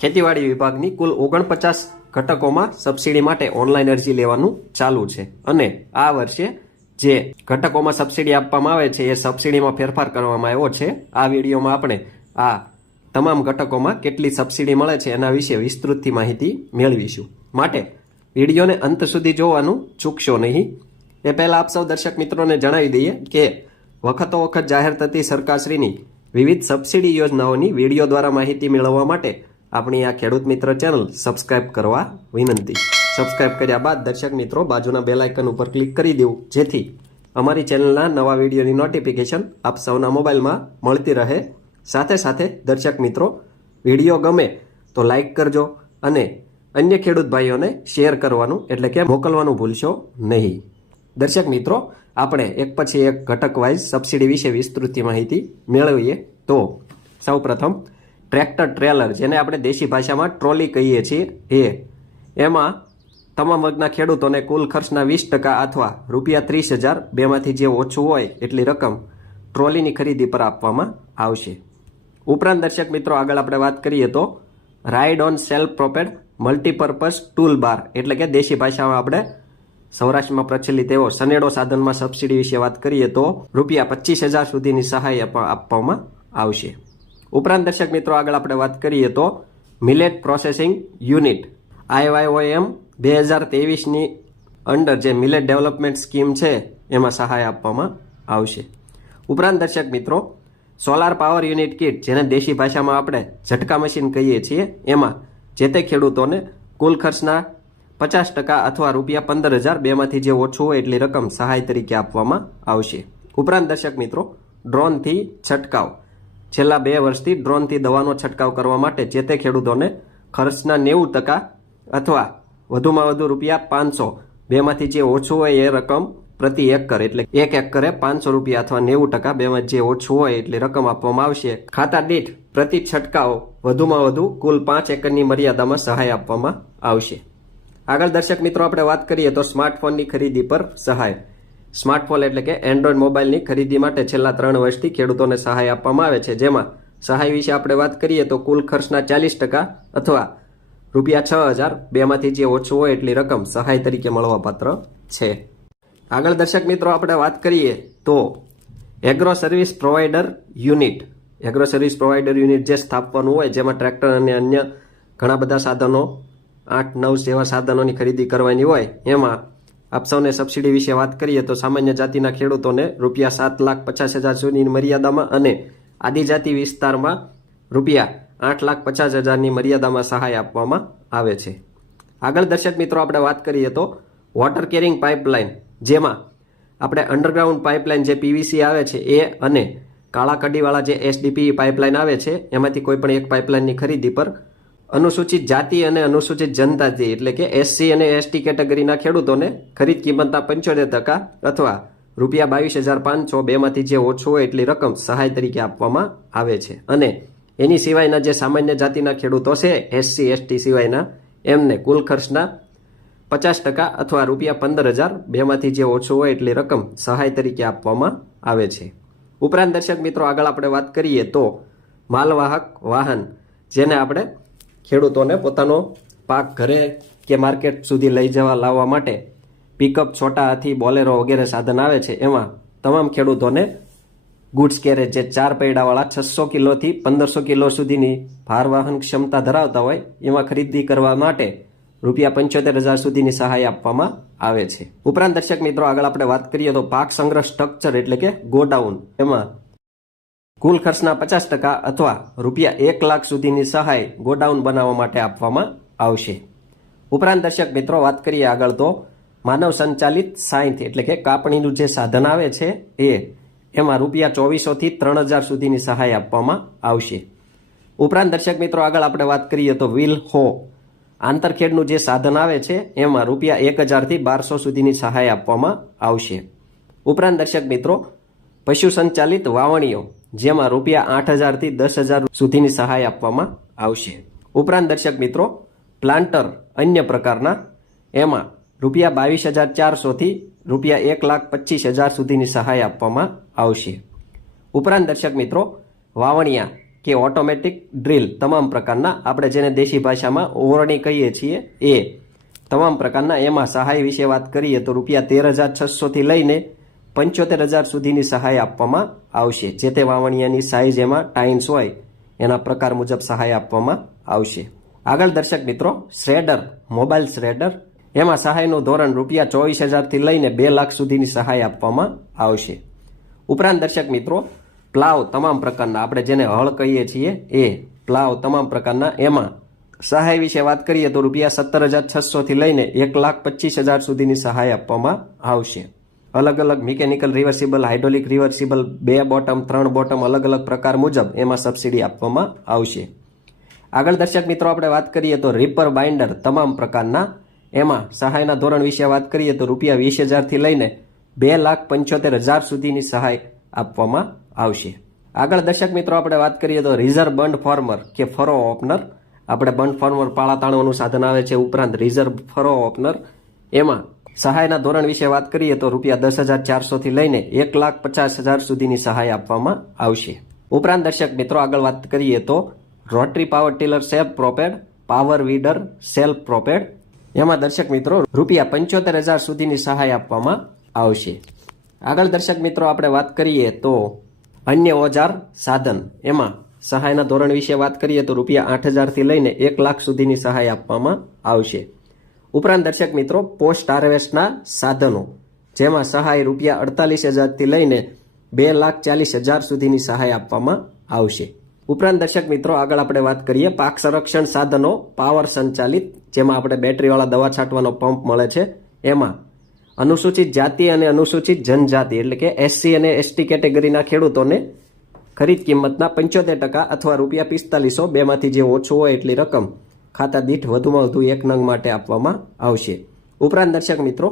ખેતીવાડી વિભાગની કુલ 49 ઘટકોમાં સબસિડી માટે ઓનલાઈન અરજી લેવાનું ચાલુ છે અને આ વર્ષે જે ઘટકોમાં સબસિડી આપવામાં આવે છે એ સબસિડીમાં ફેરફાર કરવામાં આવ્યો છે। આ વિડીયોમાં આપણે આ તમામ ઘટકોમાં કેટલી સબસિડી મળે છે એના વિશે વિસ્તૃતથી માહિતી મેળવીશું, માટે વિડીયોને અંત સુધી જોવાનું ચૂકશો નહીં। એ પહેલા આપ સૌ દર્શક મિત્રોને જણાવી દઈએ કે વખતો વખત જાહેર થતી સરકારશ્રીની વિવિધ સબસિડી યોજનાઓની વિડીયો દ્વારા માહિતી મેળવવા માટે આપણી આ ખેડૂત મિત્ર ચેનલ સબસ્ક્રાઇબ કરવા વિનંતી। સબસ્ક્રાઇબ કર્યા બાદ દર્શક મિત્રો બાજુના બેલ આઇકન ઉપર ક્લિક કરી દેવું, જેથી અમારી ચેનલના નવા વિડીયોની નોટિફિકેશન આપ સૌના મોબાઈલમાં મળતી રહે। સાથે સાથે દર્શક મિત્રો વિડીયો ગમે તો લાઇક કરજો અને અન્ય ખેડૂત ભાઈઓને શેર કરવાનું એટલે કે મોકલવાનું ભૂલશો નહીં। દર્શક મિત્રો આપણે એક પછી એક ઘટક વાઇઝ સબસિડી વિશે વિસ્તૃત માહિતી મેળવીએ તો સૌપ્રથમ ટ્રેક્ટર ટ્રેલર, જેને આપણે દેશી ભાષામાં ટ્રોલી કહીએ છીએ, એમાં તમામ વર્ગના ખેડૂતોને કુલ ખર્ચના 20% અથવા ₹30,000 બેમાંથી જે ઓછું હોય એટલી રકમ ટ્રોલીની ખરીદી પર આપવામાં આવશે। ઉપરાંત દર્શક મિત્રો આગળ આપણે વાત કરીએ તો ride own self propelled multipurpose tool bar, એટલે કે દેશી ભાષામાં આપણે સૌરાષ્ટ્રમાં પ્રચલિત એવો સનેડો સાધનમાં સબસિડી વિશે વાત કરીએ તો ₹25,000 સુધીની સહાય આપવામાં આવશે। ઉપરાંત દર્શક મિત્રો આગળ આપણે વાત કરીએ તો મિલેટ પ્રોસેસિંગ યુનિટ IYOM 2023ની અંડર જે મિલેટ ડેવલપમેન્ટ સ્કીમ છે એમાં સહાય આપવામાં આવશે। ઉપરાંત દર્શક મિત્રો સોલાર પાવર યુનિટ કિટ, જેને દેશી ભાષામાં આપણે ઝટકા મશીન કહીએ છીએ, એમાં જે તે ખેડૂતોને કુલ ખર્ચના 50% અથવા ₹15,000 બેમાંથી જે ઓછું હોય એટલી રકમ સહાય તરીકે આપવામાં આવશે। ઉપરાંત દર્શક મિત્રો ડ્રોનથી છંટકાવ, છેલ્લા 2 વર્ષથી ડ્રોનથી દવાનો છંટકાવ કરવા માટે જે તે ખેડૂતોને ખર્ચના 90% અથવા વધુમાં વધુ ₹500 બેમાંથી જે ઓછું હોય એ રકમ પ્રતિ એકર, એટલે 1 એકરે ₹500 અથવા 90% બેમાં જે ઓછું હોય એટલી રકમ આપવામાં આવશે। ખાતા દીઠ પ્રતિ છંટકાવ વધુમાં વધુ કુલ 5 એકરની મર્યાદામાં સહાય આપવામાં આવશે। આગળ દર્શક મિત્રો આપણે વાત કરીએ તો સ્માર્ટફોનની ખરીદી પર સહાય। સ્માર્ટફોન એટલે કે એન્ડ્રોઈડ મોબાઈલની ખરીદી માટે છેલ્લા 3 વર્ષથી ખેડૂતોને સહાય આપવામાં આવે છે, જેમાં સહાય વિશે આપણે વાત કરીએ તો કુલ ખર્ચના 40% અથવા ₹6,000 બેમાંથી જે ઓછું હોય એટલી રકમ સહાય તરીકે મળવાપાત્ર છે। આગળ દર્શક મિત્રો આપણે વાત કરીએ તો agro service provider unit. Agro service provider unit જે સ્થાપવાનું હોય, જેમાં ટ્રેક્ટર અને અન્ય ઘણા બધા સાધનો 8-9 જેવા સાધનોની ખરીદી કરવાની હોય, એમાં આપ સૌને સબસિડી વિશે વાત કરીએ તો સામાન્ય જાતિના ખેડૂતોને ₹7,50,000 સુધીની મર્યાદામાં અને આદિજાતિ વિસ્તારમાં ₹8,50,000ની મર્યાદામાં સહાય આપવામાં આવે છે। આગળ દર્શક મિત્રો આપણે વાત કરીએ તો વોટર કેરિંગ પાઇપલાઇન, જેમાં આપણે અંડરગ્રાઉન્ડ પાઇપલાઇન જે PVC આવે છે એ અને કાળા કડીવાળા જે SDP પાઇપલાઇન આવે છે, એમાંથી કોઈ પણ એક પાઇપલાઇનની ખરીદી પર અનુસૂચિત જાતિ અને અનુસૂચિત જનજાતિ એટલે કે SC અને ST કેટેગરીના ખેડૂતોને ખરીદ કિંમતના 75% અથવા ₹22,500 બેમાંથી જે ઓછું હોય એટલી રકમ સહાય તરીકે આપવામાં આવે છે। અને એની સિવાયના જે સામાન્ય જાતિના ખેડૂતો છે SC ST સિવાયના, એમને કુલ ખર્ચના 50% અથવા ₹15,000 બેમાંથી જે ઓછું હોય એટલી રકમ સહાય તરીકે આપવામાં આવે છે। ઉપરાંત દર્શક મિત્રો આગળ આપણે વાત કરીએ તો માલવાહક વાહન, જેને આપણે ખેડૂતોને પોતાનો પાક ઘરે કે માર્કેટ સુધી લઈ જવા લાવવા માટે પિકઅપ, છોટા હાથી, બોલેરો વગેરે સાધન આવે છે, એમાં તમામ ખેડૂતોને ગુડ્સ કેરેજ જે 4 પૈડાવાળા 600 કિલોથી 1500 કિલો સુધીની ભારવાહન ક્ષમતા ધરાવતા હોય એમાં ખરીદી કરવા માટે ₹75,000 સુધીની સહાય આપવામાં આવે છે। ઉપરાંત દર્શક મિત્રો આગળ આપણે વાત કરીએ તો પાક સંગ્રહ સ્ટ્રક્ચર એટલે કે ગોડાઉન, એમાં કુલ ખર્ચના 50% અથવા ₹1,00,000 સુધીની સહાય ગોડાઉન બનાવવા માટે આપવામાં આવશે। ઉપરાંત દર્શક મિત્રો વાત કરીએ આગળ તો માનવ સંચાલિત સાયન્થ એટલે કે કાપણીનું જે સાધન આવે છે એમાં ₹2,400 થી 3,000 સુધીની સહાય આપવામાં આવશે। ઉપરાંત દર્શક મિત્રો આગળ આપણે વાત કરીએ તો વ્હીલ હો, આંતરખેડનું જે સાધન આવે છે એમાં ₹1,000 થી 1,200 સુધીની સહાય આપવામાં આવશે। ઉપરાંત દર્શક મિત્રો પશુ સંચાલિત વાવણીઓ, જેમાં ₹8,000 થી 10,000 સુધીની સહાય આપવામાં આવશે। ઉપરાંત દર્શક મિત્રો પ્લાન્ટર અન્ય પ્રકારના, એમાં ₹22,400 થી ₹1,25,000 સુધીની સહાય આપવામાં આવશે। ઉપરાંત દર્શક મિત્રો વાવણિયા કે ઓટોમેટિક ડ્રીલ તમામ પ્રકારના, આપણે જેને દેશી ભાષામાં ઓરણી કહીએ છીએ એ તમામ પ્રકારના, એમાં સહાય વિશે વાત કરીએ તો રૂપિયા 13,600 થી લઈને 75,000 સુધીની સહાય આપવામાં આવશે. જે તે વાવણિયાની સાઇઝ, એમાં ટાઇન્સ હોય એના પ્રકાર મુજબ સહાય આપવામાં આવશે. આગળ દર્શક મિત્રો, શ્રેડર, મોબાઈલ શ્રેડર, એમાં સહાયનું ધોરણ રૂપિયા 24,000 થી લઈને 2 લાખ સુધીની સહાય આપવામાં આવશે. ઉપરાંત દર્શક મિત્રો, પ્લાવ તમામ પ્રકારના, આપણે જેને હળ કહીએ છીએ એ પ્લાવ તમામ પ્રકારના, એમાં સહાય વિશે વાત કરીએ તો રૂપિયા 17,600 થી લઈને 1,25,000 સુધીની સહાય આપવામાં આવશે. અલગ અલગ mechanical reversible, hydraulic reversible, 2 bottom 3 bottom, અલગ અલગ પ્રકાર મુજબ એમાં સબસિડી આપવામાં આવશે. આગળ દર્શક મિત્રો આપણે વાત કરીએ તો રીપર બાઇન્ડર તમામ પ્રકારના, એમાં સહાયના ધોરણ વિશે વાત કરીએ તો રૂપિયા 20,000 થી લઈને 2,75,000 સુધીની સહાય આપવામાં આવશે. આગળ દર્શક મિત્રો આપણે વાત કરીએ તો રિઝર્વ બંડ ફોર્મર કે ફરો ઓપનર, આપણે બંડ ફોર્મર પાળા તાણવાનું સાધન આવે છે, ઉપરાંત રિઝર્વ ફરો ઓપનર, એમાં સહાયના ધોરણ વિશે વાત કરીએ તો રૂપિયા 10,400 થી લઈને 1,50,000 સુધીની સહાય આપવામાં આવશે. ઉપરાંત દર્શક મિત્રો આગળ વાત કરીએ તો rotary power tiller self propelled, power weeder self propelled, એમાં દર્શક મિત્રો રૂપિયા 75,000 સુધીની સહાય આપવામાં આવશે. આગળ દર્શક મિત્રો આપણે વાત કરીએ તો અન્ય ઓજાર સાધન, એમાં સહાયના ધોરણ વિશે વાત કરીએ તો રૂપિયા 8,000 થી લઈને 1 લાખ સુધીની સહાય આપવામાં આવશે. ઉપરાંત દર્શક મિત્રો પોસ્ટ હાર્વેસ્ટના સાધનો, જેમાં સહાય રૂપિયા 48,000 થી લઈને 2,40,000 સુધીની સહાય આપવામાં આવશે. ઉપરાંત દર્શક મિત્રો આગળ આપણે વાત કરીએ પાક સંરક્ષણ સાધનો પાવર સંચાલિત, જેમાં આપણે બેટરીવાળા દવા છાંટવાનો પંપ મળે છે, એમાં અનુસૂચિત જાતિ અને અનુસૂચિત જનજાતિ એટલે કે SC અને ST કેટેગરીના ખેડૂતોને ખરીદ કિંમતના 75% અથવા રૂપિયા 4500, બેમાંથી જે ઓછું હોય એટલી રકમ ખાતા દીઠ વધુમાં વધુ 1 નંગ માટે આપવામાં આવશે. ઉપરાંત દર્શક મિત્રો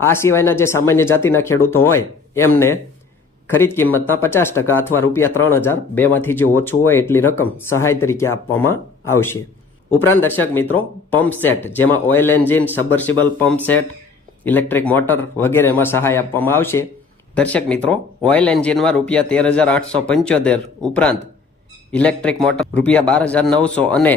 આ સિવાયના જે સામાન્ય જાતિના ખેડૂતો હોય એમને ખરીદ કિંમતના 50% અથવા રૂપિયા 3,000, બેમાંથી જે ઓછું હોય એટલી રકમ સહાય તરીકે આપવામાં આવશે. ઉપરાંત દર્શક મિત્રો પંપ સેટ, જેમાં oil engine, submersible pump set, electric motor વગેરેમાં સહાય આપવામાં આવશે. દર્શક મિત્રો ઓઇલ એન્જિનમાં રૂપિયા 13,875, ઉપરાંત ઇલેક્ટ્રિક મોટર રૂપિયા 12,900 અને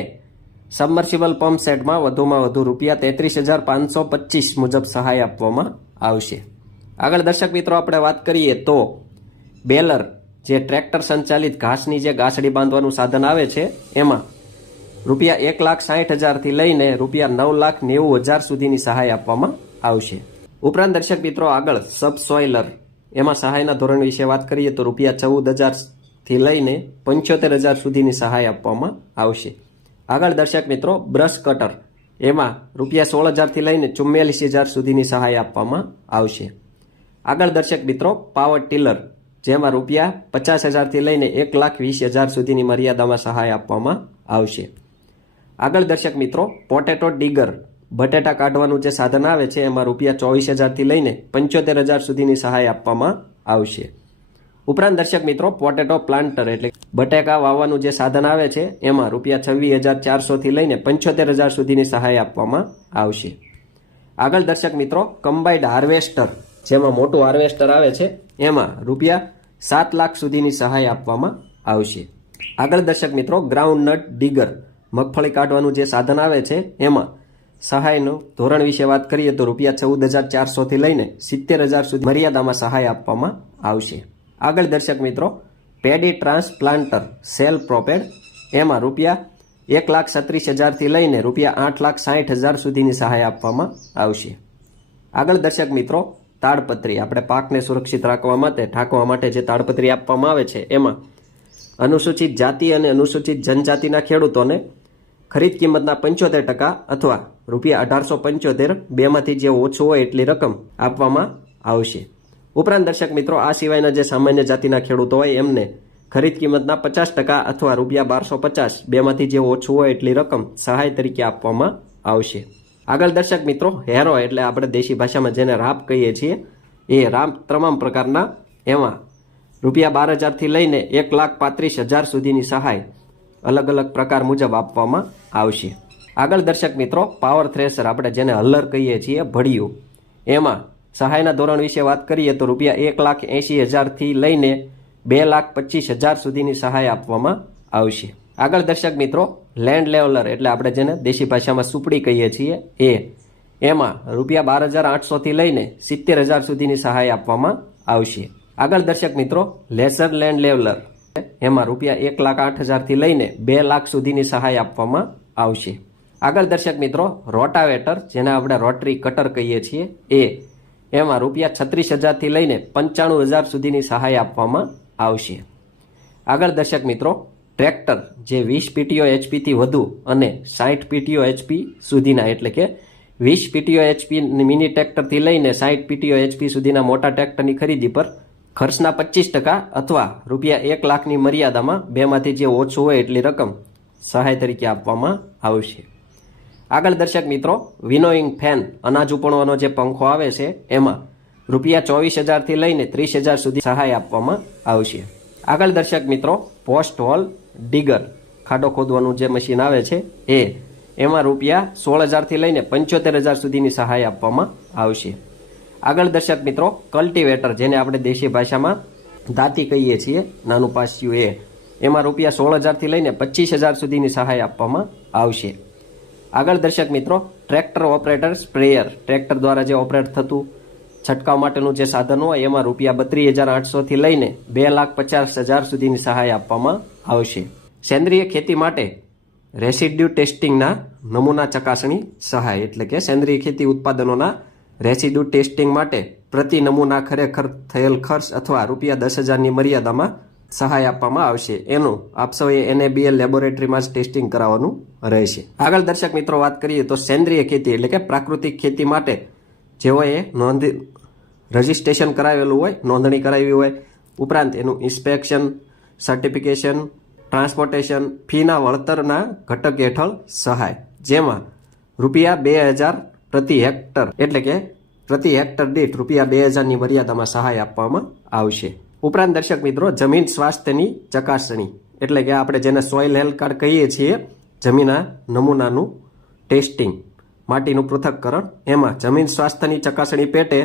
સબમર્સિબલ પંપ સેટમાં વધુમાં વધુ રૂપિયા 33,525 મુજબ સહાય આપવામાં આવશે. આગળ દર્શક મિત્રો આપણે વાત કરીએ તો બેલર, જે ટ્રેક્ટર સંચાલિત ઘાસની જે ગાસડી બાંધવાનું સાધન આવે છે, એમાં રૂપિયા 1,60,000 થી લઈને રૂપિયા 9,90,000 સુધીની સહાય આપવામાં આવશે. ઉપરાંત દર્શક મિત્રો આગળ સબસોઇલર, એમાં સહાયના ધોરણ વિશે વાત કરીએ તો રૂપિયા 14,000 થી લઈને 75,000 સુધીની સહાય આપવામાં આવશે. આગળ દર્શક મિત્રો બ્રશ કટર, એમાં રૂપિયા 16,000 થી લઈને 44,000 સુધીની સહાય આપવામાં આવશે. આગળ દર્શક મિત્રો પાવર ટીલર, જેમાં રૂપિયા 50,000 થી લઈને 1,20,000 સુધીની મર્યાદામાં સહાય આપવામાં આવશે. આગળ દર્શક મિત્રો પોટેટો ડીગર, બટેટા કાઢવાનું જે સાધન આવે છે, એમાં રૂપિયા 24,000 થી લઈને 75,000 સુધીની સહાય આપવામાં આવશે. ઉપરાંત દર્શક મિત્રો પોટેટો પ્લાન્ટર એટલે બટેકા વાવવાનું જે સાધન આવે છે, એમાં રૂપિયા 26,400 થી લઈને 75,000 સુધીની સહાય આપવામાં આવશે. આગળ દર્શક મિત્રો કમ્બાઇન્ડ હાર્વેસ્ટર, જેમાં મોટું હાર્વેસ્ટર આવે છે, એમાં રૂપિયા 7 લાખ સુધીની સહાય આપવામાં આવશે. આગળ દર્શક મિત્રો ગ્રાઉન્ડ નટ ડીગર, મગફળી કાઢવાનું જે સાધન આવે છે, એમાં સહાયનું ધોરણ વિશે વાત કરીએ તો રૂપિયા 14,400 થી લઈને 70,000 સુધી મર્યાદામાં સહાય આપવામાં આવશે. આગળ દર્શક મિત્રો પેડી ટ્રાન્સપ્લાન્ટર સેલ્ફ પ્રોપેડ, એમાં રૂપિયા 1,36,000 થી લઈને રૂપિયા 8,60,000 સુધીની સહાય આપવામાં આવશે. આગળ દર્શક મિત્રો તાડપત્રી, આપણે પાકને સુરક્ષિત રાખવા માટે ઢાંકવા માટે જે તાડપત્રી આપવામાં આવે છે, એમાં અનુસૂચિત જાતિ અને અનુસૂચિત જનજાતિના ખેડૂતોને ખરીદ કિંમતના 75% અથવા રૂપિયા 1,875, બેમાંથી જે ઓછું હોય એટલી રકમ આપવામાં આવશે. ઉપરાંત દર્શક મિત્રો આ સિવાયના જે સામાન્ય જાતિના ખેડૂતો હોય એમને ખરીદ કિંમતના 50% અથવા રૂપિયા 1,250, બેમાંથી જે ઓછું હોય એટલી રકમ સહાય તરીકે આપવામાં આવશે. આગળ દર્શક મિત્રો હેરો, એટલે આપણે દેશી ભાષામાં જેને રાપ કહીએ છીએ, એ રાપ તમામ પ્રકારના, એમાં રૂપિયા 12,000 થી લઈને 1,35,000 સુધીની સહાય અલગ અલગ પ્રકાર મુજબ આપવામાં આવશે. આગળ દર્શક મિત્રો પાવર થ્રેશર, આપણે જેને હલ્લર કહીએ છીએ, ભડિયું, એમાં સહાયના ધોરણ વિશે વાત કરીએ તો રૂપિયા 1,80,000 થી લઈને 2,25,000 સુધીની સહાય આપવામાં આવશે। આગળ દર્શક મિત્રો, લેન્ડ લેવલર એટલે આપણે જેને દેશી ભાષામાં સુપડી કહીએ છીએ એમાં ₹12,800 થી લઈને 70,000 સુધીની સહાય આપવામાં આવશે। આગળ દર્શક મિત્રો, લેસર લેન્ડ લેવલર એમાં ₹1,08,000 થી લઈને 2 લાખ સુધીની સહાય આપવામાં આવશે। આગળ દર્શક મિત્રો, રોટાવેટર જેને આપણે રોટરી કટર કહીએ છીએ એમાં ₹36,000 થી લઈને 95,000 સુધીની સહાય આપવામાં આવશે। આગળ દર્શક મિત્રો, ટ્રેક્ટર જે 20 PTO HP થી વધુ અને 60 PTO HP સુધીના એટલે કે 20 PTO HP મિની ટ્રેક્ટરથી લઈને 60 PTO HP સુધીના મોટા ટ્રેક્ટરની ખરીદી પર ખર્ચના 25% અથવા ₹1 લાખની મર્યાદામાં બેમાંથી જે ઓછું હોય એટલી રકમ સહાય તરીકે આપવામાં આવશે। આગળ દર્શક મિત્રો, વિનોઇંગ ફેન અનાજ ઉપણવાનો જે પંખો આવે છે એમાં ₹24,000 થી લઈને 30,000 સુધી સહાય આપવામાં આવશે। આગળ દર્શક મિત્રો, પોસ્ટ હોલ ડિગર ખાડો ખોદવાનું જે મશીન આવે છે એમાં ₹16,000 થી લઈને 75,000 સુધીની સહાય આપવામાં આવશે। આગળ દર્શક મિત્રો, કલ્ટિવેટર જેને આપણે દેશી ભાષામાં દાંતી કહીએ છીએ, નાનું પાસિયું એમાં ₹16,000 થી લઈને 25,000 સુધીની સહાય આપવામાં આવશે। આગળ દર્શક મિત્રો, ટ્રેક્ટર ઓપરેટર સ્પ્રેયર ટ્રેક્ટર દ્વારા જે ઓપરેટ થતું છંટકાવ માટેનું જે સાધન હોય એમાં ₹32,800 થી લઈને 2,50,000 સુધીની સહાય આપવામાં આવશે। સેન્દ્રિય ખેતી માટે રેસિડ્યુ ટેસ્ટિંગના નમૂના ચકાસણી સહાય એટલે કે સેન્દ્રિય ખેતી ઉત્પાદનોના રેસિડ્યુ ટેસ્ટિંગ માટે પ્રતિ નમૂના ખરેખર થયેલ ખર્ચ અથવા ₹10,000ની મર્યાદામાં સહાય આપવામાં આવશે। એનું આપ સૌએ NABL લેબોરેટરીમાં જ ટેસ્ટિંગ કરાવવાનું રહેશે। આગળ દર્શક મિત્રો વાત કરીએ તો સેન્દ્રિય ખેતી એટલે કે પ્રાકૃતિક ખેતી માટે જેઓએ રજિસ્ટ્રેશન કરાવેલું હોય, નોંધણી કરાવી હોય, ઉપરાંત એનું ઇન્સ્પેક્શન, સર્ટિફિકેશન, ટ્રાન્સપોર્ટેશન ફીના વળતરના ઘટક હેઠળ સહાય, જેમાં ₹2,000 પ્રતિ હેક્ટર એટલે કે પ્રતિ હેક્ટર દીઠ ₹2,000ની મર્યાદામાં સહાય આપવામાં આવશે। ઉપરાંત દર્શક મિત્રો, જમીન સ્વાસ્થ્યની ચકાસણી એટલે કે આપણે જેને સોઇલ હેલ્થ કાર્ડ કહીએ છીએ, જમીનના નમૂનાનું ટેસ્ટિંગ, માટીનું પૃથક્કરણ, એમાં જમીન સ્વાસ્થ્યની ચકાસણી પેટે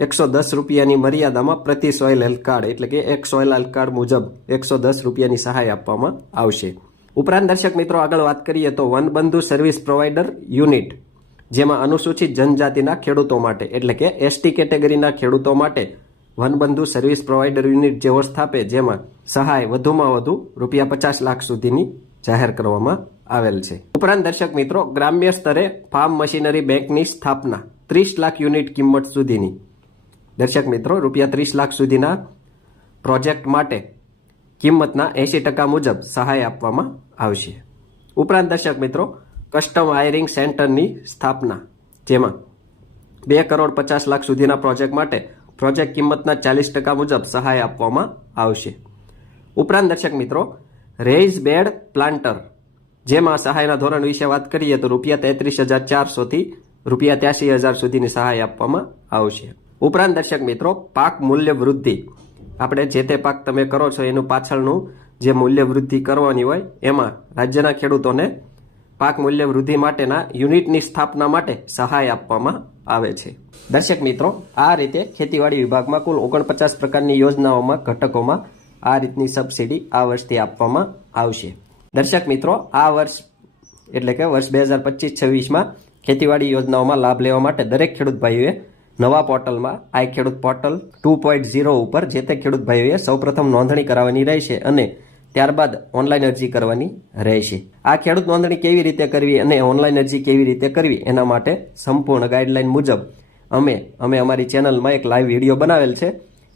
₹110ની મર્યાદામાં પ્રતિ સોઇલ હેલ્થ કાર્ડ એટલે કે એક સોઇલ હેલ્થ કાર્ડ મુજબ ₹110ની સહાય આપવામાં આવશે। ઉપરાંત દર્શક મિત્રો, આગળ વાત કરીએ તો વનબંધુ સર્વિસ પ્રોવાઇડર યુનિટ જેમાં અનુસૂચિત જનજાતિના ખેડૂતો માટે એટલે કે ST કેટેગરીના ખેડૂતો માટે વનબંધુ સર્વિસ પ્રોવાઇડર યુનિટ જેવો સ્થાપે, જેમાં સહાય વધુમાં વધુ ₹50 લાખ સુધીની જાહેર કરવામાં આવેલ છે। ઉપરાંત દર્શક મિત્રો, ગ્રામ્ય સ્તરે ફાર્મ મશીનરી બેંકની સ્થાપના 30 લાખ યુનિટ કિંમત સુધીની દર્શક મિત્રો ₹30 લાખ સુધીના પ્રોજેક્ટ માટે કિંમતના 80% મુજબ સહાય આપવામાં આવશે। ઉપરાંત દર્શક મિત્રો, કસ્ટમ હાયરિંગ સેન્ટરની સ્થાપના જેમાં ₹2,50 લાખ સુધીના પ્રોજેક્ટ માટે પ્રોજેક્ટ કિંમતના 40% મુજબ સહાય આપવામાં આવશે। ઉપરાંત દર્શક મિત્રો, રેઇઝ બેડ પ્લાન્ટર જેમાં સહાયના ધોરણ વિશે વાત કરીએ તો ₹33,400 થી ₹83,000 સુધીની સહાય આપવામાં આવશે। ઉપરાંત દર્શક મિત્રો, પાક મૂલ્ય વૃદ્ધિ આપણે જે તે પાક તમે કરો છો એનું પાછળનું જે મૂલ્ય વૃદ્ધિ કરવાની હોય એમાં રાજ્યના ખેડૂતોને પાક મૂલ્ય વૃદ્ધિ માટેના યુનિટની સ્થાપના માટે સહાય આપવામાં આવે છે। દર્શક મિત્રો, આ રીતે ખેતીવાડી વિભાગમાં કુલ 49 પ્રકારની યોજનાઓમાં ઘટકોમાં આ રીતની સબસિડી આ વર્ષથી આપવામાં આવશે। દર્શક મિત્રો, આ વર્ષ એટલે કે વર્ષ 2025-26માં ખેતીવાડી યોજનાઓમાં લાભ લેવા માટે દરેક ખેડૂત ભાઈઓએ નવા પોર્ટલમાં આઈ ખેડૂત પોર્ટલ 2.0 ઉપર જે તે ખેડૂત ભાઈઓએ સૌપ્રથમ નોંધણી કરાવવાની રહેશે અને ત્યારબાદ ઓનલાઈન અરજી કરવાની રહેશે। આ ખેડૂત નોંધણી કેવી રીતે કરવી અને ઓનલાઈન અરજી કેવી રીતે કરવી એના માટે સંપૂર્ણ ગાઈડલાઈન મુજબ અમે અમારી ચેનલમાં એક લાઈવ વિડીયો બનાવેલ છે।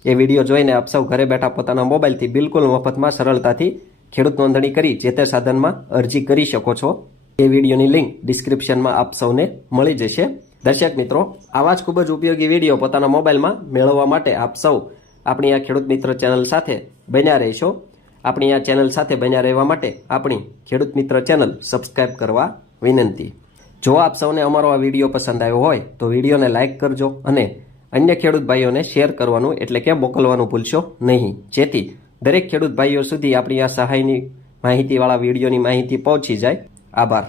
એ વિડીયો જોઈને આપ સૌ ઘરે બેઠા પોતાના મોબાઈલથી બિલકુલ મફતમાં સરળતાથી ખેડૂત નોંધણી કરી જે તે સાધનમાં અરજી કરી શકો છો। એ વિડીયોની લિંક ડિસ્ક્રિપ્શનમાં આપ સૌને મળી જશે। દર્શક મિત્રો, આવા જ ખૂબ જ ઉપયોગી વિડીયો પોતાના મોબાઈલમાં મેળવવા માટે આપ સૌ આપણી આ ખેડૂત મિત્ર ચેનલ સાથે બન્યા રહેશો। આપણી આ ચેનલ સાથે બન્યા રહેવા માટે આપણી ખેડૂત મિત્ર ચેનલ સબસ્ક્રાઇબ કરવા વિનંતી। જો આપ સૌને અમારો આ વિડીયો પસંદ આવ્યો હોય તો વિડીયોને લાઇક કરજો અને અન્ય ખેડૂત ભાઈઓને શેર કરવાનું એટલે કે મોકલવાનું ભૂલશો નહીં, જેથી દરેક ખેડૂત ભાઈઓ સુધી આપણી આ સહાયની માહિતીવાળા વિડીયોની માહિતી પહોંચી જાય। આભાર।